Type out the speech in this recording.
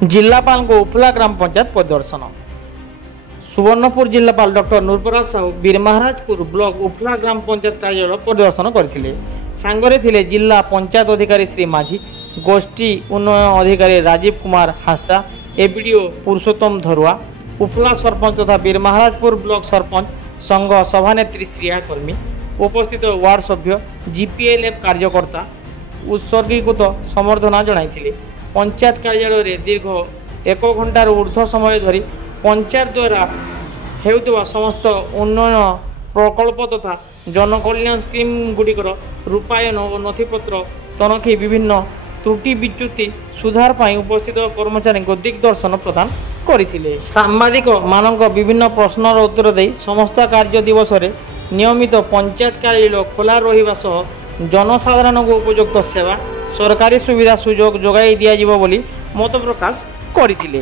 जिलापाल को उफला ग्राम पंचायत परिदर्शन। सुवर्णपुर जिलापाल डॉक्टर नूरपराज साहू बीरमहाराजपुर ब्लॉक उफला ग्राम पंचायत कार्यालय परिदर्शन करथिले। सांगरे थिले जिला पंचायत अधिकारी श्री माझी, गोष्ठी उन्नयन अधिकारी राजीव कुमार हास्ता, एबीडीओ पुरुषोत्तम धरुआ, उफला सरपंच तथा बीरमहाराजपुर ब्लॉक सरपंच संघ सभानेत्री श्रिया कर्मी, उपस्थित वार्ड सभ्य जीपीएलएफ कार्यकर्ता उत्सर्गीकृत समर्थना जणाइथिले। पंचायत कार्यालय रे दीर्घ 1 घंटार ऊर्ध्व समय धरी पंचायत द्वारा हेउଥିବା समस्त उन्नयन प्रकल्प तथा जनकल्याण स्कीम गुड़िकर रूपायन और नथिपत्र तनखी विभिन्न त्रुटि विच्युति सुधार पाई उपस्थित कर्मचारी को दिग्दर्शन प्रदान करथिले। सांबादिक मानक विभिन्न प्रश्नर उत्तर दे समस्त कार्य दिवस रे नियमित पंचायत कार्यालय खोला रहिबा सह जनसाधारण को उपयुक्त सेवा सरकारी सुविधा सुजोग जोगाई दिया जिवो बोली मत प्रकाश करथिले।